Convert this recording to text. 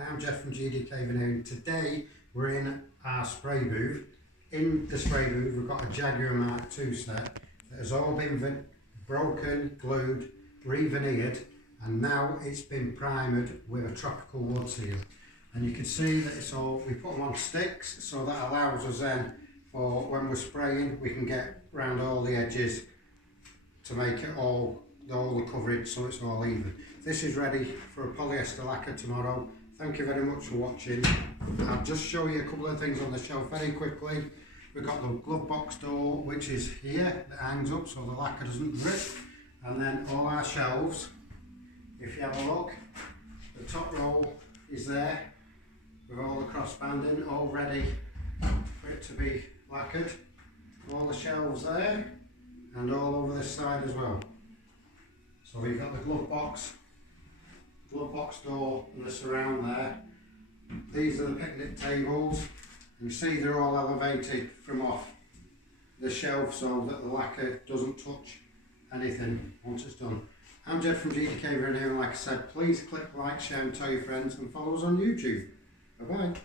I'm Jeff from GDK Veneering. Today we're in our spray booth. In the spray booth we've got a Jaguar Mark II set that has all been broken, glued, re-veneered, and now it's been primed with a tropical wood seal. And you can see that it's all, we put them on sticks, so that allows us then for when we're spraying we can get round all the edges to make it all the coverage so it's all even. This is ready for a polyester lacquer tomorrow. Thank you very much for watching. I'll just show you a couple of things on the shelf very quickly. We've got the glove box door, which is here, that hangs up so the lacquer doesn't drip. And then all our shelves, if you have a look, the top row is there with all the crossbanding all ready for it to be lacquered. All the shelves there and all over this side as well. So we've got the glove box door and the surround there. These are the picnic tables. You see they're all elevated from off the shelf so that the lacquer doesn't touch anything once it's done. I'm Jed from GDK Veneering. Like I said, please click like, share and tell your friends and follow us on YouTube. Bye bye.